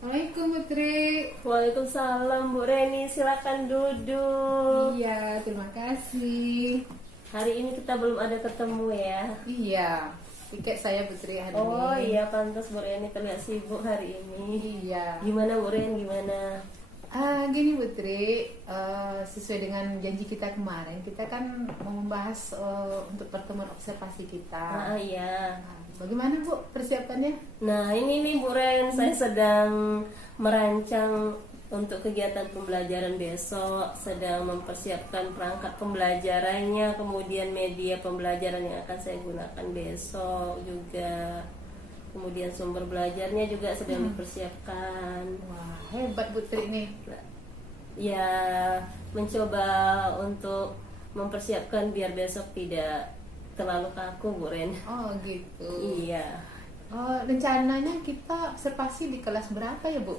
Assalamualaikum Putri. Waalaikumsalam Bu Reni, silakan duduk. Iya, terima kasih. Hari ini kita belum ada ketemu ya. Iya, tiket saya Putri hari Oh ini. iya, pantas Bu Reni terlihat sibuk hari ini. Iya. Gimana Bu Reni, gimana? Gini Putri, sesuai dengan janji kita kemarin, kita kan mau membahas untuk pertemuan observasi kita. Iya. Nah, bagaimana Bu persiapannya? Nah ini nih Bu Ren, saya sedang merancang untuk kegiatan pembelajaran besok, sedang mempersiapkan perangkat pembelajarannya, kemudian media pembelajaran yang akan saya gunakan besok juga. Kemudian sumber belajarnya juga sedang dipersiapkan. Wah, hebat Putri nih. Ya, mencoba untuk mempersiapkan biar besok tidak terlalu kaku Bu Ren. Oh gitu. Iya. Rencananya kita observasi di kelas berapa ya Bu?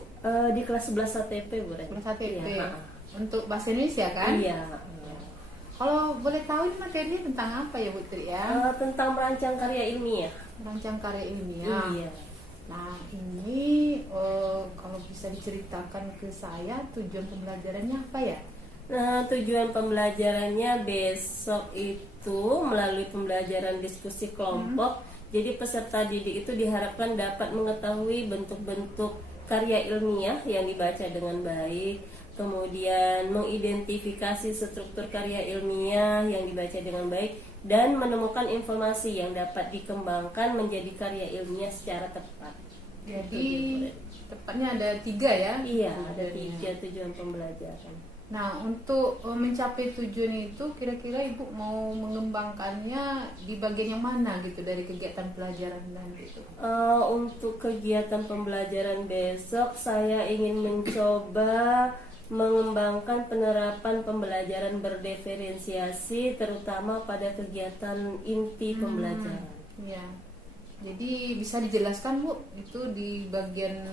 Di kelas 11 HTP Bu Ren. Kelas HTP. Iya. Untuk bahasa Indonesia kan? Iya. Kalau boleh tahu ini materinya tentang apa ya Putri ya? Tentang merancang karya ilmiah. Rancang karya ilmiah. Iya. Nah ini kalau bisa diceritakan ke saya tujuan pembelajarannya apa ya? Nah, tujuan pembelajarannya besok itu melalui pembelajaran diskusi kelompok. Jadi peserta didik itu diharapkan dapat mengetahui bentuk-bentuk karya ilmiah yang dibaca dengan baik, kemudian mengidentifikasi struktur karya ilmiah yang dibaca dengan baik, dan menemukan informasi yang dapat dikembangkan menjadi karya ilmiah secara tepat. Jadi tepatnya ada 3 ya? Iya, ada 3 tujuan pembelajaran. Nah untuk mencapai tujuan itu kira-kira Ibu mau mengembangkannya di bagian yang mana gitu dari kegiatan pelajaran nanti itu? Untuk kegiatan pembelajaran besok saya ingin mencoba mengembangkan penerapan pembelajaran berdiferensiasi terutama pada kegiatan inti pembelajaran. Ya. Jadi bisa dijelaskan Bu itu di bagian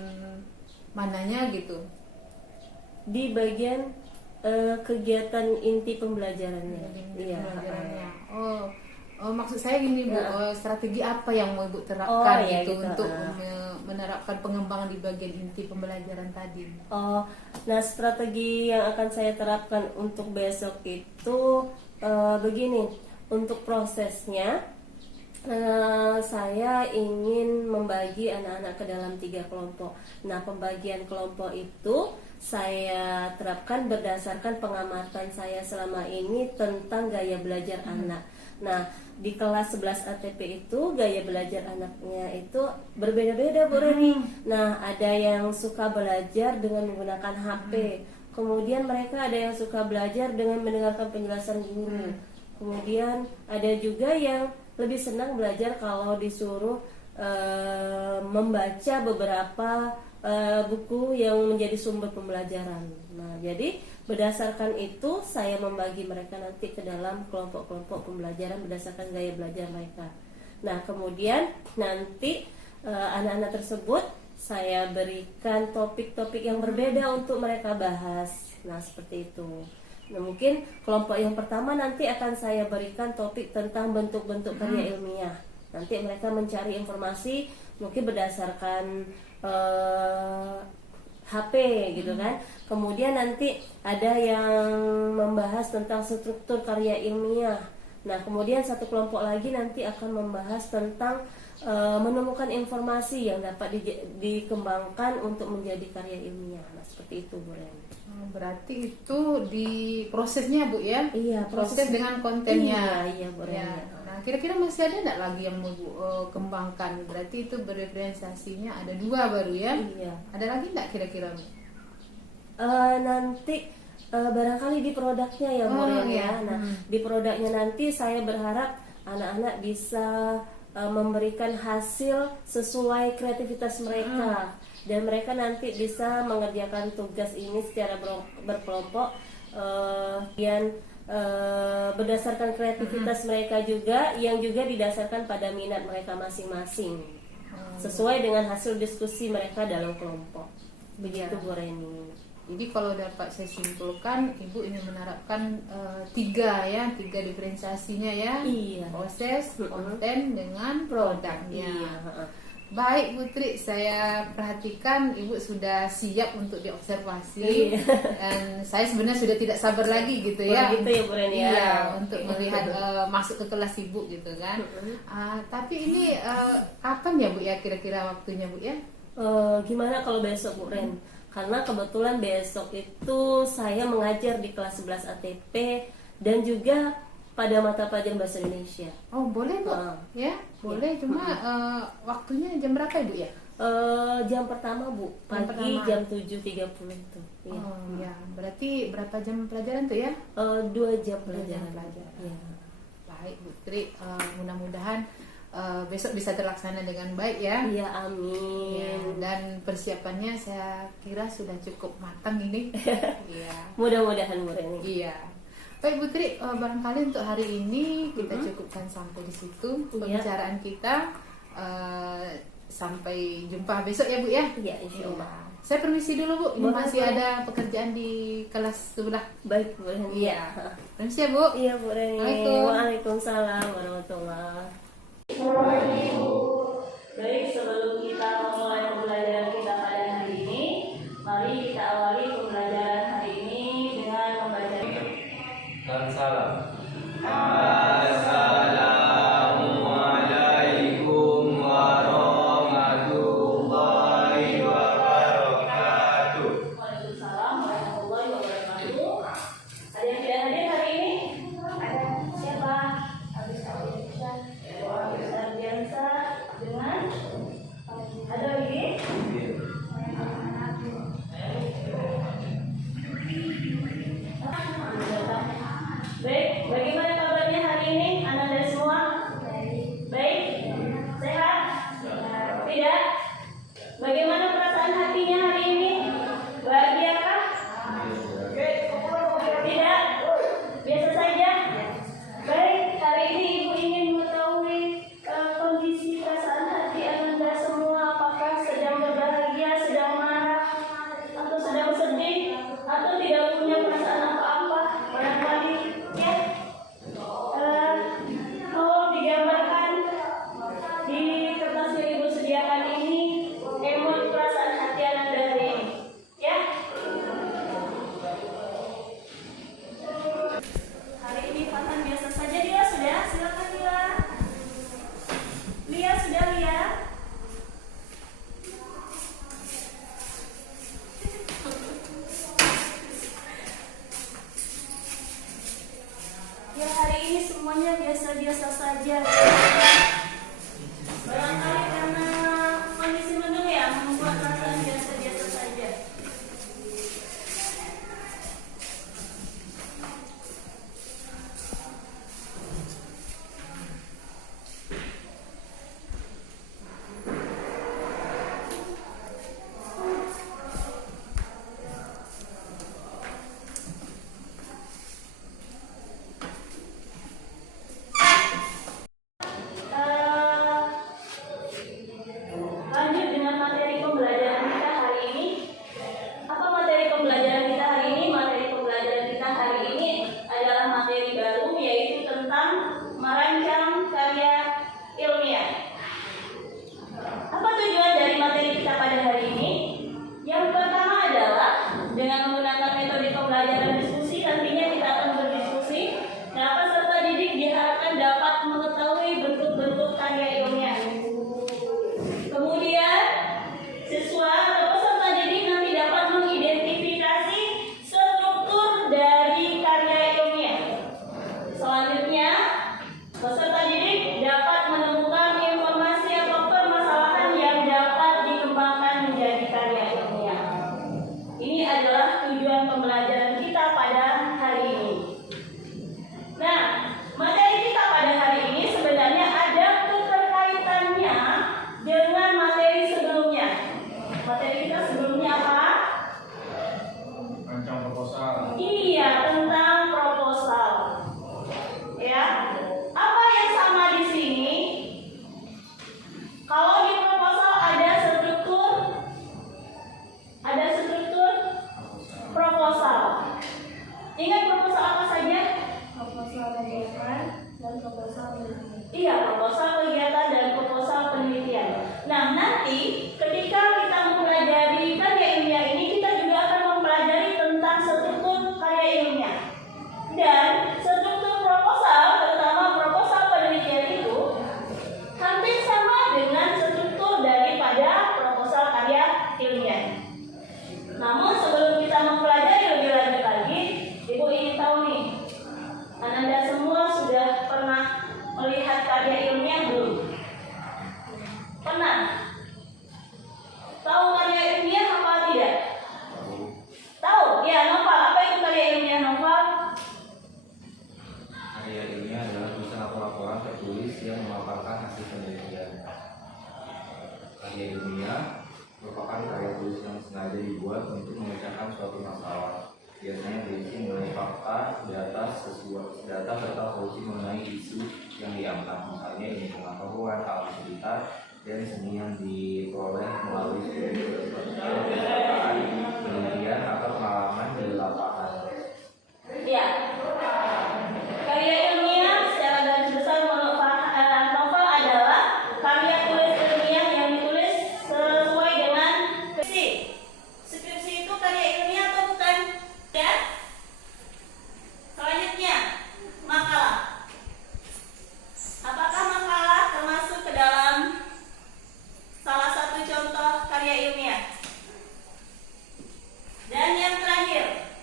mananya gitu? Di bagian kegiatan inti pembelajarannya. Iya. Pembelajarannya. Maksud saya gini Bu, strategi apa yang mau Ibu Oh, terapkan iya, gitu gitu. untuk menerapkan pengembangan di bagian inti pembelajaran tadi? Nah strategi yang akan saya terapkan untuk besok itu begini. Untuk prosesnya saya ingin membagi anak-anak ke dalam 3 kelompok. Nah pembagian kelompok itu saya terapkan berdasarkan pengamatan saya selama ini tentang gaya belajar anak. Nah, di kelas 11 ATP itu gaya belajar anaknya itu berbeda-beda Bu Reni. Nah, ada yang suka belajar dengan menggunakan HP. Kemudian mereka ada yang suka belajar dengan mendengarkan penjelasan guru. Kemudian ada juga yang lebih senang belajar kalau disuruh membaca beberapa buku yang menjadi sumber pembelajaran. Nah, jadi berdasarkan itu saya membagi mereka nanti ke dalam kelompok-kelompok pembelajaran berdasarkan gaya belajar mereka. Nah, kemudian nanti anak-anak tersebut saya berikan topik-topik yang berbeda untuk mereka bahas. Nah, seperti itu. Nah, mungkin kelompok yang pertama nanti akan saya berikan topik tentang bentuk-bentuk karya ilmiah. Nanti mereka mencari informasi mungkin berdasarkan HP gitu kan. Kemudian nanti ada yang membahas tentang struktur karya ilmiah. Nah kemudian satu kelompok lagi nanti akan membahas tentang menemukan informasi yang dapat dikembangkan untuk menjadi karya ilmiah. Nah seperti itu Bu Ren. Berarti itu di prosesnya Bu ya? Iya, proses dengan kontennya. Iya Bu Ren. Ya. Nah kira-kira masih ada enggak lagi yang mau kembangkan? Berarti itu berdiferensiasinya ada 2 baru ya? Iya. Ada lagi enggak kira-kira Bu? Nanti barangkali di produknya ya Bu Ren ya. Nah di produknya nanti saya berharap anak-anak bisa memberikan hasil sesuai kreativitas mereka. Dan mereka nanti bisa mengerjakan tugas ini secara berkelompok dan berdasarkan kreativitas mereka juga yang juga didasarkan pada minat mereka masing-masing sesuai dengan hasil diskusi mereka dalam kelompok. Begitu Bu Reni. Jadi kalau dapat saya simpulkan, Ibu ingin menerapkan 3 diferensiasinya ya. Iya. Proses, konten dengan produknya. Iya. Baik Putri, saya perhatikan Ibu sudah siap untuk diobservasi. Iya. Dan saya sebenarnya sudah tidak sabar lagi gitu Oh, ya. gitu ya, Bu Ren, ya. Iya, untuk melihat masuk ke kelas Ibu gitu kan. Tapi ini kapan ya Bu ya kira-kira waktunya Bu ya? Gimana kalau besok, Bu Ren? Karena kebetulan besok itu saya mengajar di kelas 11 ATP dan juga pada mata pelajaran bahasa Indonesia. Oh boleh Bu, ya boleh. Cuma waktunya jam berapa Ibu ya? Jam pertama, Bu, Jam pagi pertama. jam 7.30 itu. Iya. Oh ya, berarti berapa jam pelajaran tuh ya? 2 jam 2 jam pelajaran. pelajaran. Iya. Baik Putri, mudah-mudahan besok bisa terlaksana dengan baik ya. Iya, Ya, amin. dan persiapannya saya kira sudah cukup matang ini. Iya. Mudah-mudahan, Bu Ren. Iya. Baik Putri, barangkali untuk hari ini kita cukupkan sampai di situ pembicaraan kita. Sampai jumpa besok ya Bu ya. Iya, insya Allah. Iya. Saya permisi dulu Bu, ini Boleh, masih boleh. ada pekerjaan di kelas sebelah. Baik, Bu Ren. Iya. Permisi ya Bu. Iya, Bu Ren. Waalaikumsalam. Waalaikumsalam warahmatullahi. Baik, sebelum kita memulai pembelajaran kita pada hari ini, mari kita awali pembelajaran hari ini dengan membaca. Dan salam. Assalamualaikum warahmatullahi wabarakatuh. Waalaikumsalam warahmatullahi wabarakatuh. Ada yang tidak hadir hari ini? Ada siapa? Habis Indonesia. Habis biasa dengan ada lagi? Baik, bagaimana kabarnya hari ini Anda semua? Baik, sehat? Tidak? Bagaimana perasaan hatinya hari ini? Bahagiakah? Tidak? Biasa saja? Baik, hari ini Ibu ingin mengetahui kondisi perasaan hati Anda semua. Apakah sedang berbahagia, sedang marah, atau sedang sedih, atau tidak punya perasaan apa-apa? Barangkali ya, tolong digambarkan di kertas yang Ibu sediakan ini emot perasaan hati Anda hari ini, ya. Hari ini Fatan biasa saja. Dia sudah, silakan Dia. Lia sudah, Lia. Ya, hari ini semuanya biasa-biasa saja. Barangkali karena kondisi mendung ya membuat perasaan biasa-biasa saja. hasil penelitian. Karya ilmiah merupakan karya tulis yang sengaja dibuat untuk memecahkan suatu masalah. Biasanya berisi mengenai fakta, data serta solusi mengenai isu yang diangkat. Misalnya ilmu pengetahuan, alam sekitar, dan seni yang diperoleh melalui studi percobaan, penelitian atau pengalaman di lapangan. Ya, karya ilmiah secara garis besar novel adalah karya tulis ilmiah yang ditulis sesuai dengan skripsi. Skripsi itu karya ilmiah atau bukan? Ya. Selanjutnya, makalah. Apakah makalah termasuk ke dalam salah satu contoh karya ilmiah? Dan yang terakhir,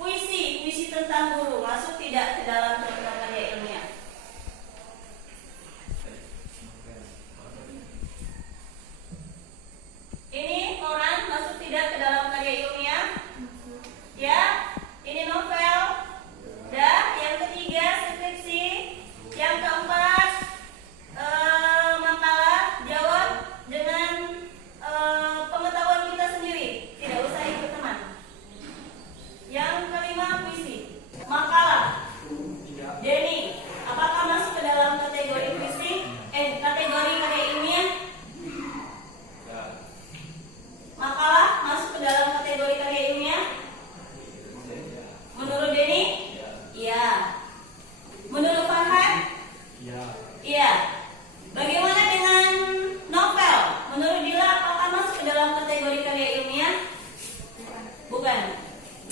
puisi tentang guru masuk tidak ke dalam contoh karya ilmiah? Ini koran masuk tidak ke dalam karya ilmiah? Ya, ini novel. Dah, yang ketiga skripsi, yang keempat makalah. Jawab dengan pengetahuan kita sendiri, tidak usah ikut teman. Yang kelima puisi, makalah. Denny, apakah masuk ke dalam kategori puisi? Kategori karya ilmiah? Makalah masuk ke dalam kategori karya ilmiah? Menurut Denny? Iya. Menurut Farhan? Iya. Bagaimana dengan novel? Menurut Dila, apakah masuk ke dalam kategori karya ilmiah? Bukan.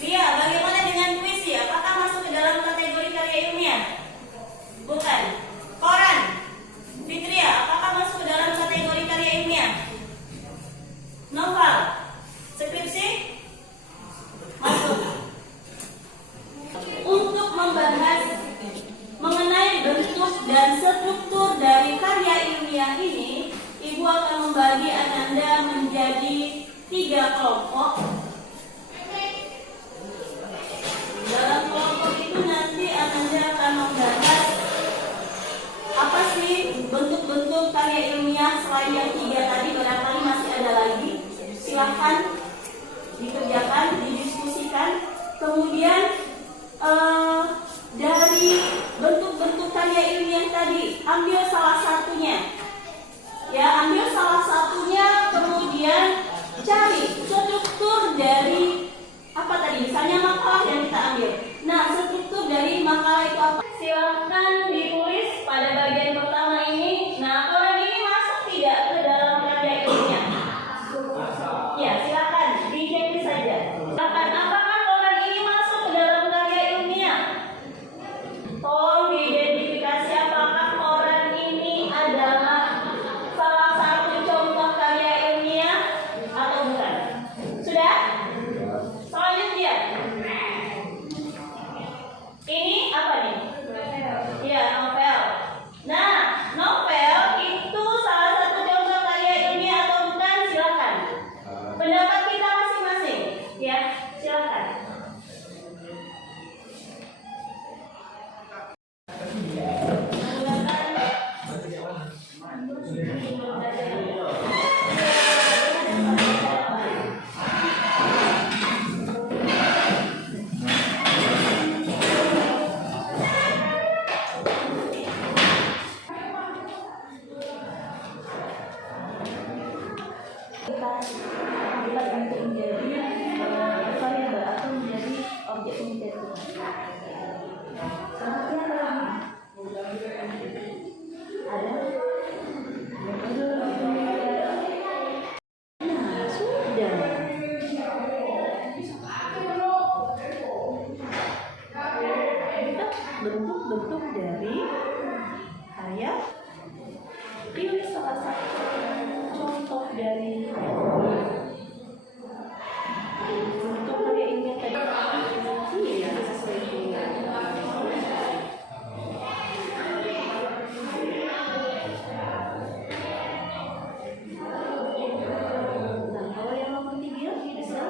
Lia, bagaimana dengan puisi? Apakah masuk ke dalam kategori karya ilmiah? Bukan. Koran? Fitria, apakah masuk ke dalam kategori karya ilmiah? Novel? Skripsi? Masuk. Untuk membahas mengenai bentuk dan struktur dari karya ilmiah ini, Ibu akan membagi Ananda menjadi 3 kelompok. Dalam kelompok itu nanti Ananda akan membahas apa sih bentuk-bentuk karya ilmiah selain yang 3 tadi, barangkali masih ada lagi. Silahkan dikerjakan, didiskusikan. Kemudian dari bentuk-bentuk karya ilmiah tadi, ambil salah satunya. Ya, ambil salah satunya, kemudian cari struktur dari apa tadi? Misalnya makalah yang kita ambil. Nah, struktur dari makalah itu apa? Silahkan ditulis pada bagian pertama ini. Nah, koran ini masuk tidak ke dalam karya ilmiah? Ya, silakan dicek saja. Silakan, apakah koran ini masuk ke dalam karya ilmiah? Tolong diidentifikasi apakah koran ini adalah salah satu contoh karya ilmiah atau bukan. Sudah? Selanjutnya, ini apa nih? Ya, novel. Nah, novel itu salah satu contoh karya ilmiah atau bukan? Silakan. Pendapat kita masing-masing. Ya, silakan. Kita untuk menjadi variabel atau menjadi objek penelitian. Selanjutnya ada. Nah, sudah. Bentuk-bentuk dari karya. Pilih salah satu contoh dari bentuk karya ilmiah tadi. Iya, sesuai dengan. Nah, kalau yang nomor 3 bisa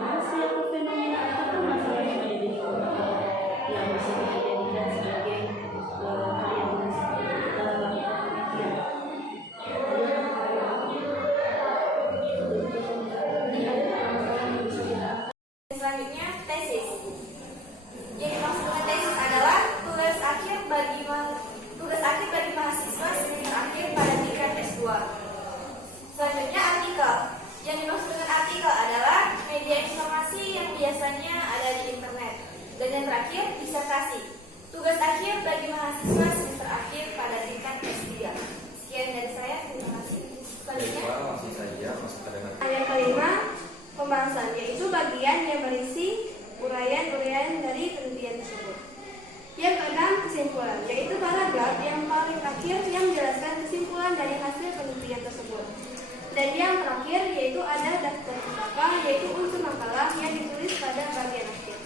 hasil fenomena apakah masalah yang bisa dijadikan sebagai terakhir, disertasi. Tugas akhir bagi mahasiswa semester akhir pada tingkat S3. Sekian dari saya, terima kasih. Selanjutnya, Masih saja masuk pada Yang kelima, pembahasan, yaitu bagian yang berisi uraian-uraian dari penelitian tersebut. Yang keenam, kesimpulan, yaitu paragraf yang paling akhir yang menjelaskan kesimpulan dari hasil penelitian tersebut. Dan yang terakhir, yaitu ada daftar pustaka, yaitu unsur makalah yang ditulis pada bagian akhir.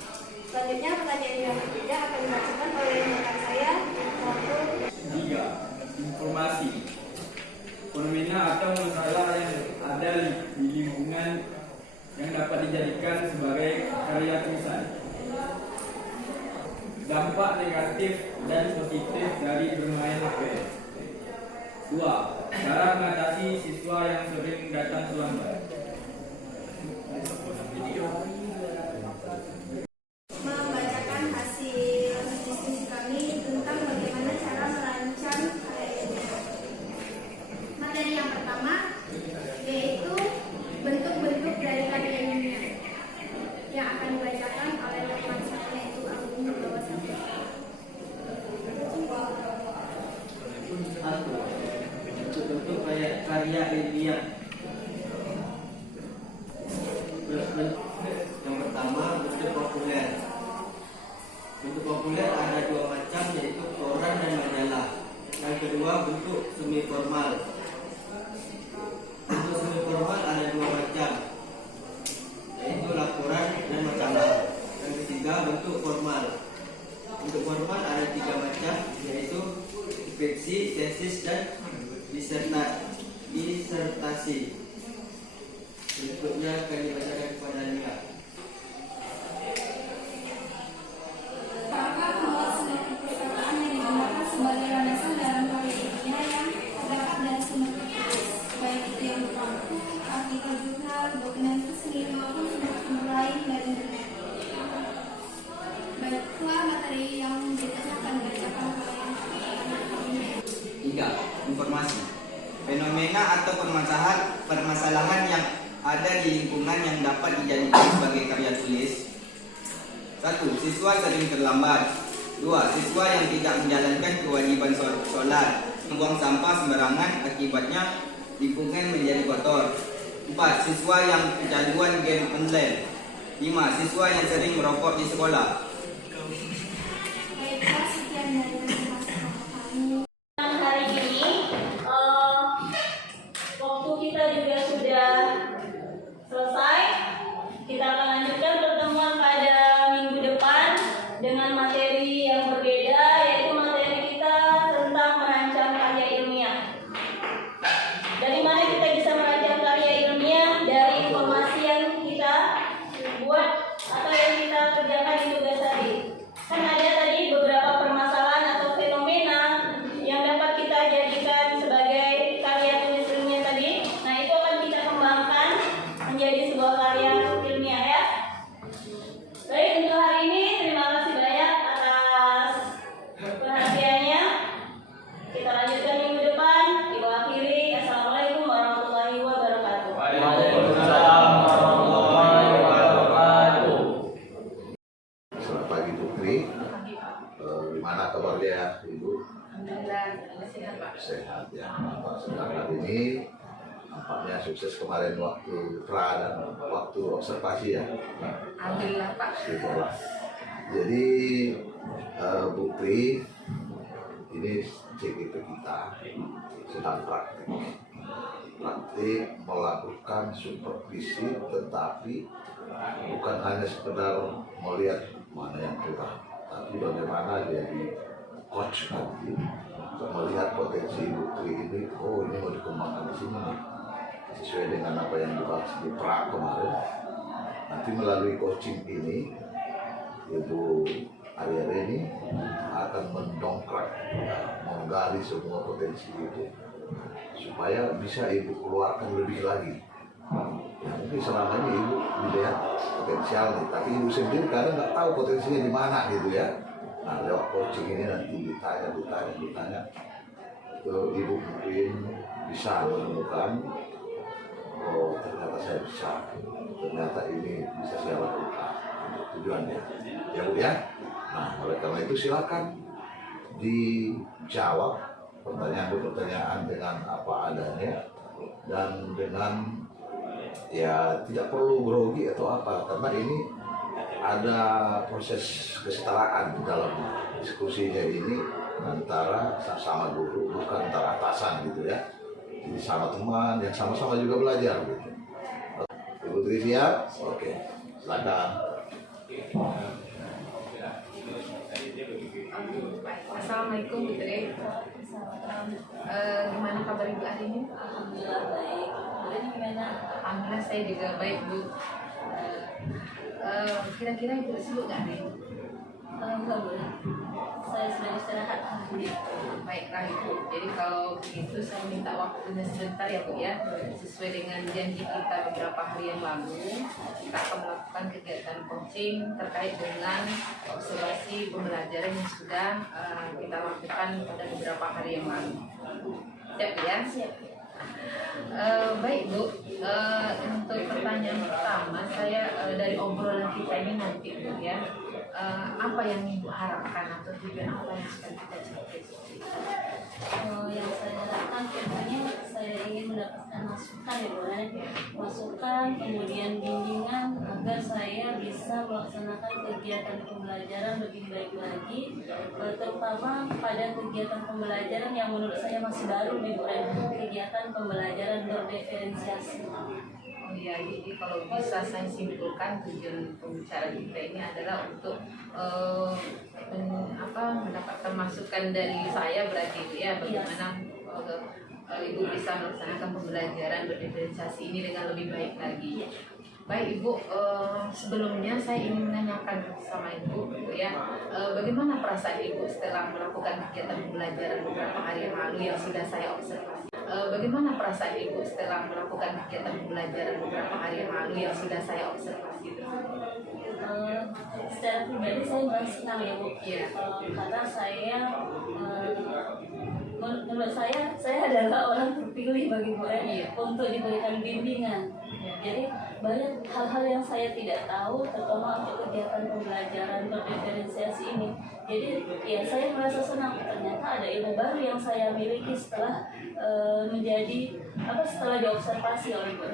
Selanjutnya, pertanyaan yang berbeda akan dibacakan oleh rekan saya. 3. Informasi. Fenomena atau masalah yang ada di lingkungan yang dapat dijadikan sebagai karya tulisan. Dampak negatif dan positif dari bermain HP. 2. Cara mengatasi siswa yang sering datang terlambat. Membacakan hasil diskusi kami tentang bagaimana cara merancang karya ilmiah. Materi yang pertama yaitu bentuk-bentuk dari karya ilmiah yang akan dibacakan oleh teman saya, yaitu Agung Nurbawa Sabda. 1. Bentuk karya ilmiah. Yang pertama, bentuk populer. Bentuk populer ada dua macam, yaitu koran dan majalah. Yang kedua, bentuk semi formal. Bentuk semi formal ada dua macam, yaitu laporan dan makalah. Yang ketiga, bentuk formal. Bentuk formal ada tiga macam, yaitu skripsi, tesis, dan disertasi. Berikutnya akan dibacakan kepada Nia. Apakah membuat sumber perpustakaan yang digunakan sebagai landasan dalam karya ilmiah yang terdapat dari sumber tertulis, baik itu yang berlaku, artikel jurnal, dokumen resmi, maupun sumber lain dari internet. Baiklah, materi yang berikutnya akan dibacakan oleh rekan-rekan. 3. Informasi. Fenomena atau permasalahan yang ada di lingkungan yang dapat dijadikan sebagai karya tulis. 1. Siswa sering terlambat. 2. Siswa yang tidak menjalankan kewajiban sholat, membuang sampah sembarangan, akibatnya lingkungan menjadi kotor. 4. Siswa yang kecanduan game online. 5. Siswa yang sering merokok di sekolah. Baiklah, sekian dari rekan-rekan kami. Hari ini waktu kita juga sudah selesai. Kita akan lanjutkan pertemuan pada minggu depan dengan materi yang berbeda, yaitu materi kita tentang merancang karya ilmiah. Dari mana kita bisa merancang karya ilmiah? Dari informasi yang kita buat atau yang kita kerjakan di tugas tadi. Kan ada tadi beberapa permasalahan atau fenomena yang dapat kita jadikan sebagai karya tulis ilmiah tadi. Nah, itu akan kita kembangkan menjadi sebuah karya ilmiah, ya. Baik, untuk hari ini terima kasih banyak atas perhatiannya. Kita lanjutkan minggu depan. Ibu akhiri, assalamualaikum warahmatullahi wabarakatuh. Waalaikumsalam warahmatullahi wabarakatuh. Selamat pagi Putri. Gimana kabarnya Ibu? Alhamdulillah, sehat Pak. Sehat ya. Pak sedang hari ini nampaknya sukses kemarin waktu pra dan waktu observasi ya. Alhamdulillah Pak. Syukurlah. Jadi Putri, ini CGP kita sedang praktik melakukan supervisi, tetapi bukan hanya sekedar melihat mana yang kurang, tapi bagaimana jadi coach nanti untuk melihat potensi Putri ini. Oh, ini mau dikembangkan di sini nih, sesuai dengan apa yang dibahas di pra kemarin. Nanti melalui coaching ini, Ibu Arya ini akan mendongkrak, menggali semua potensi itu supaya bisa Ibu keluarkan lebih lagi. Ya, mungkin selama ini Ibu dilihat potensial nih, tapi Ibu sendiri kadang nggak tahu potensinya di mana gitu ya. Nah, lewat coaching ini nanti ditanya, itu Ibu mungkin bisa menemukan, oh ternyata saya bisa, ternyata ini bisa saya lakukan. Tujuannya, ya Bu ya. Nah, karena itu silakan dijawab pertanyaan dengan apa adanya dan dengan ya tidak perlu grogi atau apa, karena ini ada proses kesetaraan di dalam diskusinya ini antara sama guru, bukan antara atasan gitu ya. Jadi sama teman yang sama-sama juga belajar gitu. Ibu Tri siap? Oke, silakan. Assalamualaikum Bu Tri. Gimana kabar Ibu hari ini? Alhamdulillah baik. Boleh gimana? Alhamdulillah saya juga baik Bu. Kira-kira Ibu sibuk nggak nih? Enggak boleh. Saya sedang istirahat. Baiklah Ibu. Jadi kalau begitu saya minta waktunya sebentar ya Bu ya. Sesuai dengan janji kita beberapa hari yang lalu, kita akan melakukan kegiatan coaching terkait dengan observasi pembelajaran yang sudah kita lakukan pada beberapa hari yang lalu. Siap ya? Siap. Baik Bu, untuk pertanyaan pertama saya dari obrolan kita ini nanti Bu ya, apa yang Ibu harapkan atau tujuan apa yang sudah kita capai? Yang saya harapkan tentunya saya ingin mendapatkan masukan ya Bu, masukan kemudian bimbingan agar saya bisa melaksanakan kegiatan pembelajaran lebih baik lagi, terutama pada kegiatan pembelajaran yang menurut saya masih baru nih Bu, kegiatan pembelajaran berdiferensiasi. Oh iya, jadi kalau bisa saya simpulkan tujuan pembicaraan kita ini adalah untuk mendapatkan masukan dari saya berarti Bu ya, bagaimana Ibu bisa melaksanakan pembelajaran berdiferensiasi ini dengan lebih baik lagi. Baik Ibu, sebelumnya saya ingin menanyakan sama Ibu ya, bagaimana perasaan Ibu setelah melakukan kegiatan pembelajaran beberapa hari yang lalu yang sudah saya observasi? Bagaimana perasaan Ibu setelah melakukan kegiatan pembelajaran beberapa hari yang lalu yang sudah saya observasi? Secara pribadi saya merasa senang ya Bu, Iya. karena saya menurut saya adalah orang terpilih bagi Bu untuk diberikan bimbingan. Jadi banyak hal-hal yang saya tidak tahu, terutama untuk kegiatan pembelajaran berdiferensiasi ini. Jadi ya saya merasa senang, ternyata ada ilmu baru yang saya miliki setelah setelah diobservasi oleh Bu.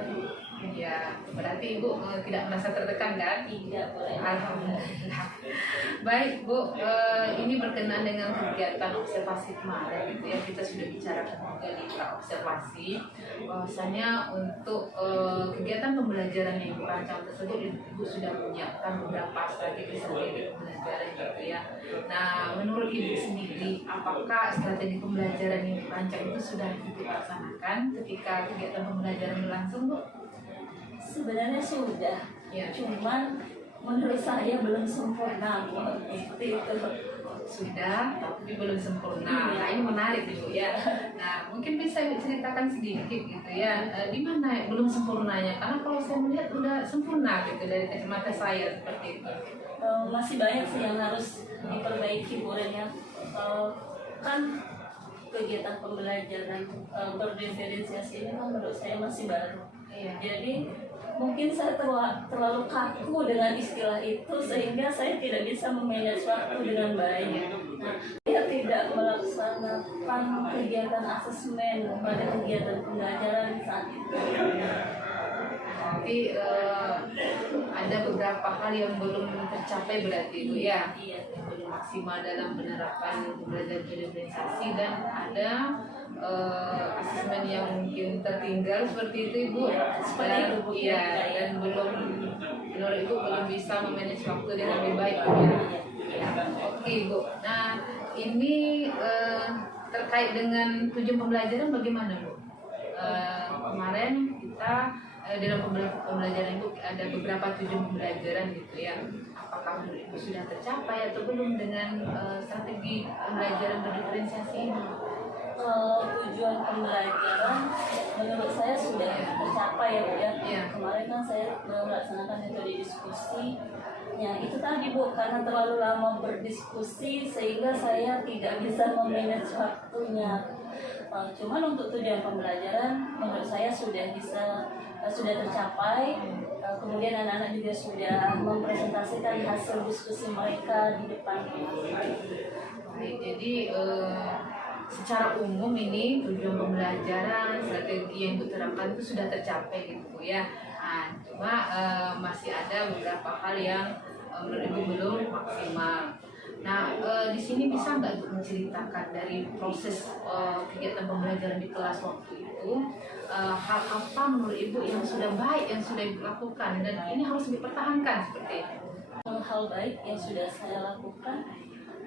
Ya, berarti Ibu tidak merasa tertekan kan? Tidak boleh. Alhamdulillah. Baik Bu, ini berkenaan dengan kegiatan observasi kemarin gitu ya, kita sudah bicarakan juga di observasi bahwasanya untuk kegiatan pembelajaran yang Ibu rancang tersebut Ibu sudah menyiapkan beberapa strategi pembelajaran gitu ya. Nah, menurut Ibu sendiri, apakah strategi pembelajaran yang dirancang itu sudah Ibu laksanakan ketika kegiatan pembelajaran berlangsung Bu? Sebenarnya sudah, Ya. cuman menurut saya belum sempurna seperti itu. Sudah, tapi belum sempurna. Nah, ini menarik Bu ya. Nah, mungkin bisa Ibu ceritakan sedikit gitu ya, di mana belum sempurnanya? Karena kalau saya melihat udah sempurna gitu dari kacamata saya seperti itu. Masih banyak sih yang harus diperbaiki Bu Ren ya. Kan kegiatan pembelajaran berdiferensiasi ini kan menurut saya masih baru. Iya. Jadi mungkin saya terlalu kaku dengan istilah itu sehingga saya tidak bisa memanage waktu dengan baik. Nah, saya tidak melaksanakan kegiatan asesmen pada kegiatan pembelajaran saat itu. Tapi ada beberapa hal yang belum tercapai berarti Bu ya. Iya. Yang belum maksimal dalam penerapan pembelajaran berdiferensiasi dan ada asesmen yang mungkin tertinggal seperti itu Ibu. Seperti itu, Bu. Iya, dan belum menurut Ibu belum bisa memanage waktu dengan lebih baik ya. Oke Bu. Nah, ini terkait dengan tujuan pembelajaran bagaimana Bu? Kemarin kita dalam pembelajaran Ibu ada beberapa tujuan pembelajaran gitu ya. Apakah menurut Ibu sudah tercapai atau belum dengan strategi pembelajaran berdiferensiasi ini? Tujuan pembelajaran menurut saya sudah tercapai ya Bu ya. Iya. Kemarin kan saya melaksanakan metode diskusi. Ya itu tadi Bu, karena terlalu lama berdiskusi sehingga saya tidak bisa memanage waktunya. Cuman untuk tujuan pembelajaran menurut saya sudah tercapai. Kemudian anak-anak juga sudah mempresentasikan hasil diskusi mereka di depan Jadi secara umum ini tujuan pembelajaran, strategi yang Ibu terapkan itu sudah tercapai gitu Bu ya. Nah, cuma masih ada beberapa hal yang menurut Ibu belum maksimal. Nah, di sini bisa nggak Ibu menceritakan dari proses kegiatan pembelajaran di kelas waktu itu, hal apa menurut Ibu yang sudah baik, yang sudah Ibu lakukan dan ini harus dipertahankan seperti itu? Hal baik yang sudah saya lakukan,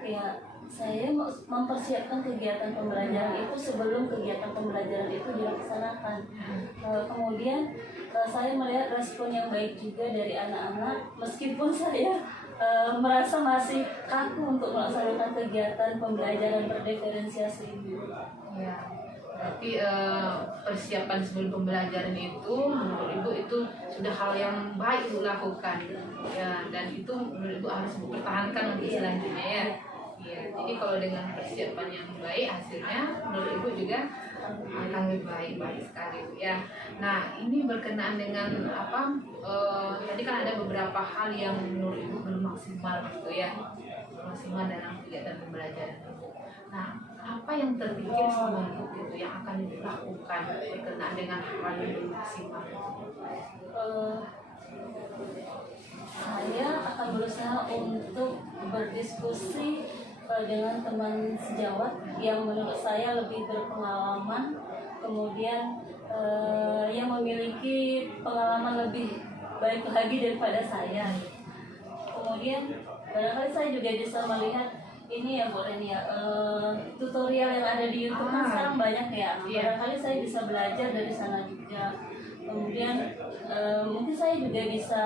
ya saya mempersiapkan kegiatan pembelajaran itu sebelum kegiatan pembelajaran itu dilaksanakan. Kemudian saya melihat respon yang baik juga dari anak-anak, meskipun saya merasa masih kaku untuk melaksanakan kegiatan pembelajaran berdiferensiasi ini. Ya, berarti persiapan sebelum pembelajaran itu menurut Ibu itu sudah hal yang baik Ibu lakukan, ya, dan itu menurut Ibu harus dipertahankan untuk selanjutnya ya. Iya, jadi kalau dengan persiapan yang baik hasilnya menurut Ibu juga akan lebih baik sekali ya. Nah, ini berkenaan dengan apa? Tadi kan ada beberapa hal yang menurut Ibu belum maksimal gitu ya, maksimal dalam kegiatan pembelajaran Ibu. Nah, apa yang terpikir sama Ibu gitu yang akan Ibu lakukan berkenaan dengan hal yang belum maksimal? Saya akan berusaha untuk berdiskusi dengan teman sejawat yang menurut saya lebih berpengalaman, kemudian yang memiliki pengalaman lebih baik lagi daripada saya. Kemudian barangkali saya juga bisa melihat ini ya Bu Reni ya, tutorial yang ada di YouTube kan sekarang banyak ya. Barangkali saya bisa belajar dari sana juga. Kemudian mungkin saya juga bisa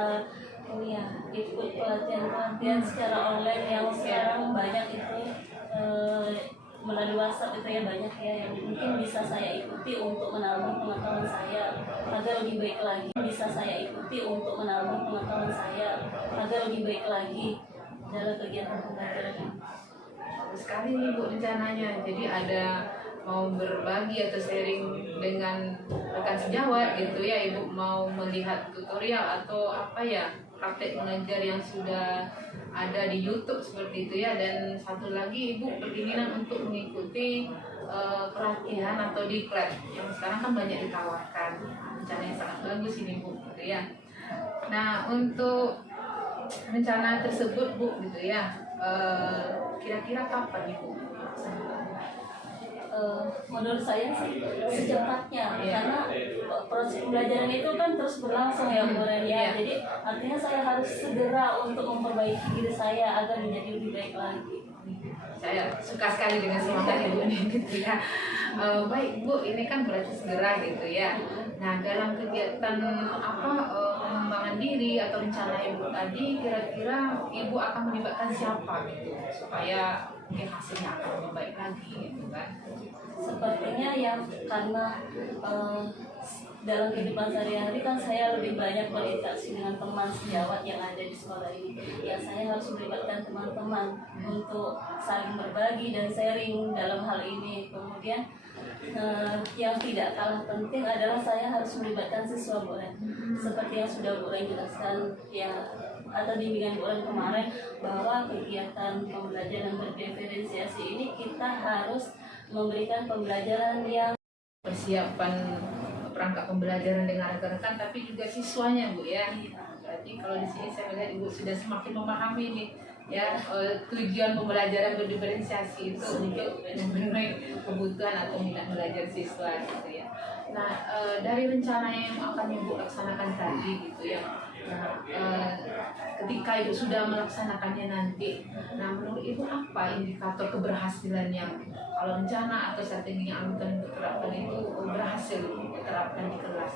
ikut pelatihan secara online yang sekarang banyak itu melalui WhatsApp itu ya, banyak ya yang mungkin bisa saya ikuti untuk menambah pengetahuan saya agar lebih baik lagi. Bisa saya ikuti untuk menambah pengetahuan saya agar lebih baik lagi dalam kegiatan pembelajaran. Bagus sekali nih Bu rencananya. Jadi ada mau berbagi atau sharing dengan rekan sejawat gitu ya, Ibu mau melihat tutorial atau apa ya, praktek mengajar yang sudah ada di YouTube seperti itu ya, dan satu lagi Ibu berkeinginan untuk mengikuti pelatihan atau diklat yang sekarang kan banyak ditawarkan. Rencana yang sangat bagus ini Bu gitu ya. Nah, untuk rencana tersebut Bu gitu ya, kira-kira kapan Ibu? Menurut saya sih secepatnya, karena proses pembelajaran itu kan terus berlangsung ya Bu Reni ya. Jadi artinya saya harus segera untuk memperbaiki diri saya agar menjadi lebih baik lagi. Saya suka sekali dengan semangat Ibu ini gitu ya. Baik Bu, ini kan berarti segera gitu ya. Nah, dalam kegiatan apa pengembangan diri atau rencana Ibu tadi, kira-kira Ibu akan melibatkan siapa gitu supaya hasilnya akan lebih baik lagi gitu kan? Sepertinya yang karena dalam kehidupan sehari-hari kan saya lebih banyak berinteraksi dengan teman sejawat yang ada di sekolah ini. Ya, saya harus melibatkan teman-teman untuk saling berbagi dan sharing dalam hal ini. Kemudian yang tidak kalah penting adalah saya harus melibatkan siswa Bu Ren. Seperti yang sudah Bu Ren jelaskan ya, atau bimbingan Bu Ren kemarin, bahwa kegiatan pembelajaran berdiferensiasi ini kita harus memberikan pembelajaran yang persiapan perangkat pembelajaran dengan rekan-rekan, tapi juga siswanya Bu ya. Berarti kalau di sini saya melihat Ibu sudah semakin memahami nih ya, tujuan pembelajaran berdiferensiasi itu untuk memenuhi kebutuhan atau minat belajar siswa gitu ya. Nah, dari rencana yang akan Ibu laksanakan tadi gitu ya, nah, ketika Ibu sudah melaksanakannya nanti, nah menurut Ibu apa indikator keberhasilannya? Kalau rencana atau strategi yang akan Ibu terapkan itu berhasil diterapkan di kelas?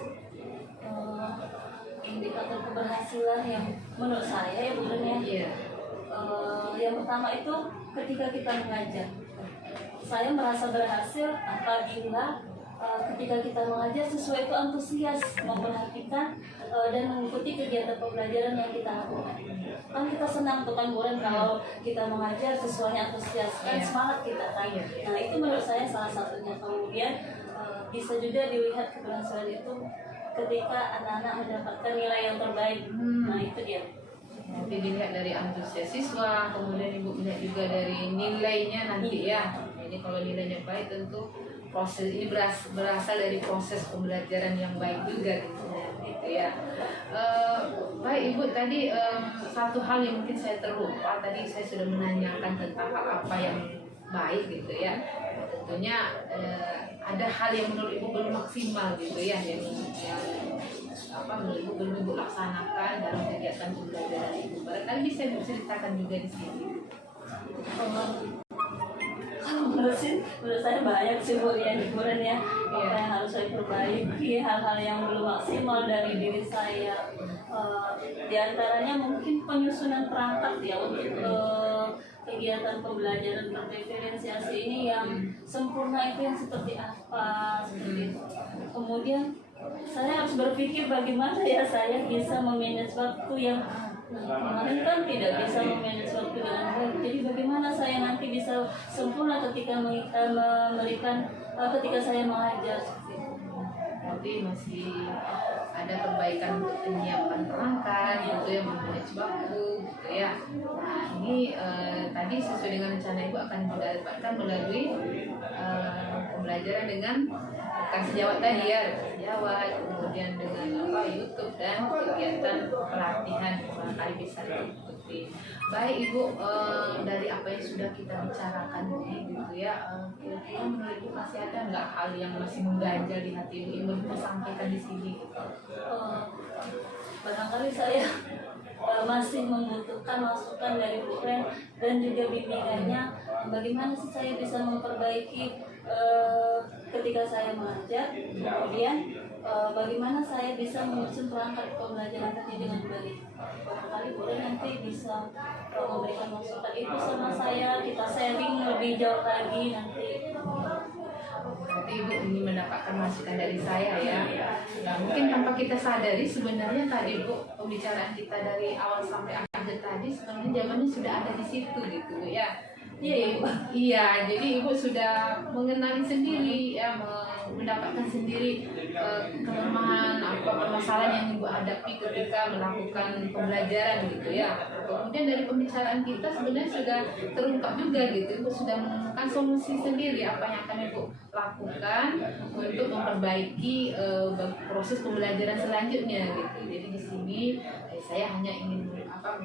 Indikator keberhasilan yang menurut saya ya Bu Ren ya, yang pertama itu ketika kita mengajar, saya merasa berhasil apabila ketika kita mengajar siswa itu antusias memperhatikan dan mengikuti kegiatan pembelajaran yang kita lakukan. Kan kita senang tuh kan Bu Ren kalau kita mengajar siswanya antusias, kan semangat kita kan. Nah, itu menurut saya salah satunya. Kemudian bisa juga dilihat keberhasilan itu ketika anak-anak mendapatkan nilai yang terbaik. Nah, itu dia. Nanti dilihat dari antusias siswa, kemudian ibu melihat juga dari nilainya nanti ya. Jadi kalau nilainya baik tentu proses ini berasal dari proses pembelajaran yang baik juga gitu ya. Baik ibu, tadi satu hal yang mungkin saya terlupa, tadi saya sudah menanyakan tentang hal apa yang baik gitu ya. Tentunya ada hal yang menurut ibu belum maksimal gitu ya, yang menurut ibu belum ibu laksanakan dalam kegiatan pembelajaran ibu. Barangkali bisa ibu ceritakan juga di sini. Menurut saya banyak sih Bu ya liburan ya, apa yang harus saya perbaiki, hal-hal yang belum maksimal dari diri saya. Di antaranya mungkin penyusunan perangkat ya untuk kegiatan pembelajaran berdiferensiasi ini yang sempurna itu yang seperti apa, seperti itu. Kemudian saya harus berpikir bagaimana ya saya bisa memanage waktu yang kemarin kan tidak bisa memanage waktu dengan baik. Jadi bagaimana saya nanti bisa sempurna ketika memberikan ketika saya mengajar. Berarti masih ada perbaikan untuk penyiapan perangkat gitu ya, memanage waktu gitu ya. Nah ini tadi sesuai dengan rencana ibu akan didapatkan melalui pembelajaran dengan bukan sejawat tadi ya, sejawat, kemudian dengan YouTube dan kegiatan pelatihan barangkali bisa diikuti. Baik ibu, dari apa yang sudah kita bicarakan ini gitu ya, kira-kira menurut ibu masih ada nggak hal yang masih mengganjal di hati ibu yang belum disampaikan di sini? Barangkali saya masih membutuhkan masukan dari Bu Ren dan juga bimbingannya. Bagaimana sih saya bisa memperbaiki ketika saya mengajar, kemudian bagaimana saya bisa menyusun perangkat pembelajaran tadi dengan baik. Barangkali Bu Ren nanti bisa memberikan masukan itu sama saya, kita sharing lebih jauh lagi nanti. Berarti ibu ingin mendapatkan masukan dari saya ya. Nah, mungkin tanpa kita sadari sebenarnya tadi bu, pembicaraan kita dari awal sampai akhir tadi sebenarnya jawabannya sudah ada di situ gitu ya. Iya, jadi ibu sudah mengenali sendiri ya, mendapatkan sendiri kelemahan apa permasalahan yang ibu hadapi ketika melakukan pembelajaran gitu ya. Kemudian dari pembicaraan kita sebenarnya sudah terungkap juga gitu, ibu sudah menemukan solusi sendiri apa yang akan ibu lakukan untuk memperbaiki proses pembelajaran selanjutnya gitu. Jadi di sini saya hanya ingin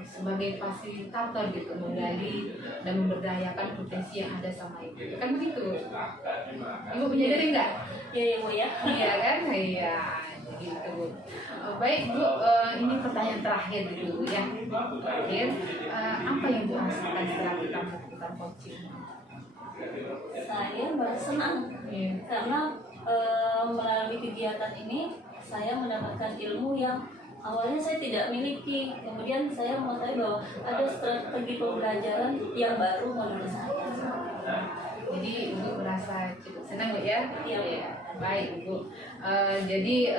sebagai fasilitator gitu, menggali dan memberdayakan potensi yang ada sama ibu. Kan begitu? Ibu menyadari nggak? Iya Bu ya. Iya kan? Iya. Gitu Bu. Baik Bu, ini pertanyaan terakhir dulu ya. Terakhir, apa yang Bu rasakan setelah kita melakukan coaching? Saya merasa senang karena melalui kegiatan ini saya mendapatkan ilmu yang awalnya saya tidak miliki. Kemudian saya mengetahui bahwa ada strategi pembelajaran yang baru menurut saya. Jadi Ibu merasa cukup senang Bu ya? Iya. Baik Bu. Jadi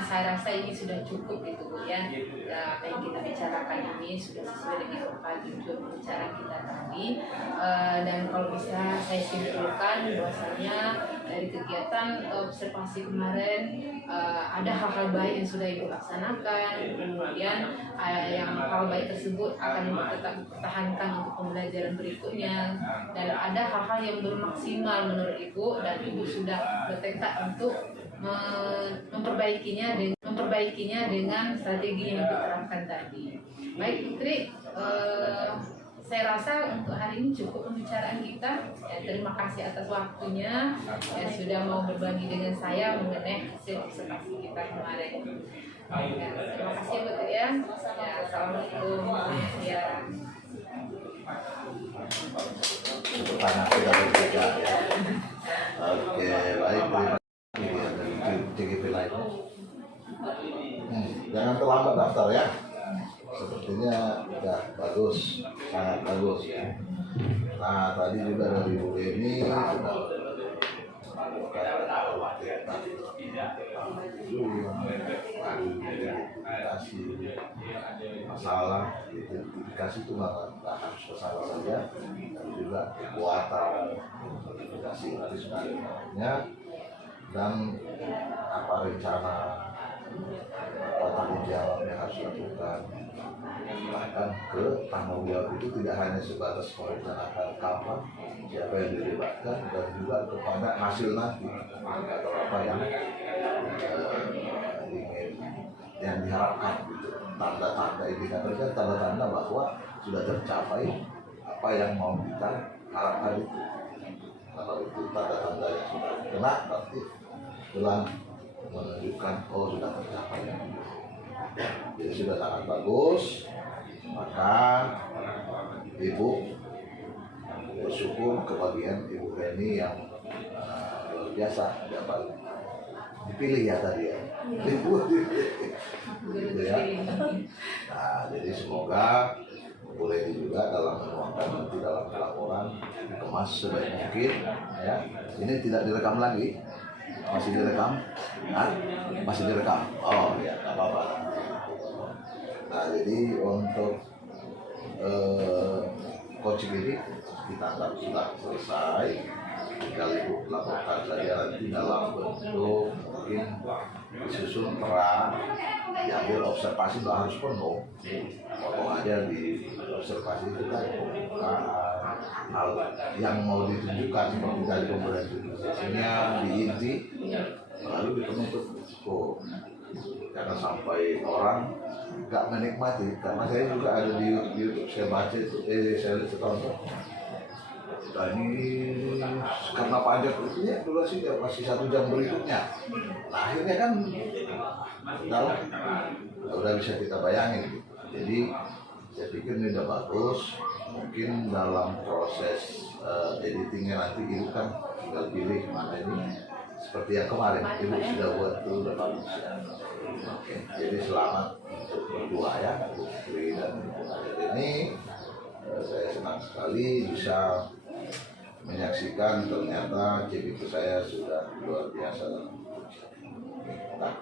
saya rasa ini sudah cukup gitu Bu ya. Apa yang kita bicarakan ini sudah sesuai dengan apa tujuan pembicaraan kita tadi. Dan kalau bisa saya simpulkan bahwasanya dari kegiatan observasi kemarin ada hal-hal baik yang sudah Ibu laksanakan. Kemudian yang hal baik tersebut akan tetap dipertahankan untuk pembelajaran berikutnya. Dan ada hal-hal yang belum maksimal menurut Ibu dan Ibu sudah bertekad untuk memperbaikinya dengan strategi yang diterapkan tadi. Baik Putri, saya rasa untuk hari ini cukup pembicaraan kita. Ya, terima kasih atas waktunya yang sudah mau berbagi dengan saya mengenai hasil observasi kita kemarin. Ya, terima kasih Putri ya. Ya, assalamualaikum. Ya. Pertanyaan sudah berbeda ya. Oke, baik, terima kasih ya dari TGP lainnya. Jangan terlambat daftar ya. Sepertinya udah bagus, sangat bagus ya. Nah, tadi juga dari Bu Eni sudah masalah identifikasi itu nggak harus masalah saja, tapi juga kekuatan identifikasi tadi sebenarnya dan apa rencana apa tanggung jawab yang harus dilakukan bahkan ke tanggung jawab itu tidak hanya sebatas merencanakan kapan, siapa yang dilibatkan, dan juga kepada hasil nanti atau apa yang ingin yang diharapkan gitu. Tanda-tanda indikatornya tanda-tanda bahwa sudah tercapai apa yang mau kita harapkan itu. Kalau itu tanda-tanda yang sudah kena, berarti telah menunjukkan oh sudah tercapai. Jadi sudah sangat bagus. Maka Ibu bersyukur kebagian Ibu Reni yang luar biasa dapat dipilih ya tadi ya. Ibu gitu ya. Nah, jadi semoga boleh juga dalam menuangkan nanti dalam laporan dikemas sebaik mungkin ya. Ini tidak direkam lagi. Masih direkam? Nah, masih direkam. Oh ya, nggak apa-apa. Nah, jadi untuk coaching ini kita anggap sudah selesai. Tinggal Ibu laporkan saja nanti dalam bentuk mungkin disusun peran, diambil observasi nggak harus penuh. Potong aja di observasi itu kan hal yang mau ditunjukkan seperti tadi pemberian tugasnya diinti lalu dipenutup. Oh, jangan sampai orang nggak menikmati, karena saya juga ada di YouTube saya baca itu, saya tonton. Nah, ini karena pajak itu ya durasi dia masih 1 jam berikutnya. Nah, akhirnya kan udah bisa kita bayangin. Jadi saya pikir ini udah bagus. Mungkin dalam proses editingnya nanti Ibu kan tinggal pilih mana ini. Seperti yang kemarin Ibu sudah buat itu udah bagus ya. Oke, jadi selamat untuk berdua ya, Bu Putri dan Ibu Adet ini. Saya senang sekali bisa menyaksikan ternyata cek itu saya sudah luar biasa. Nah,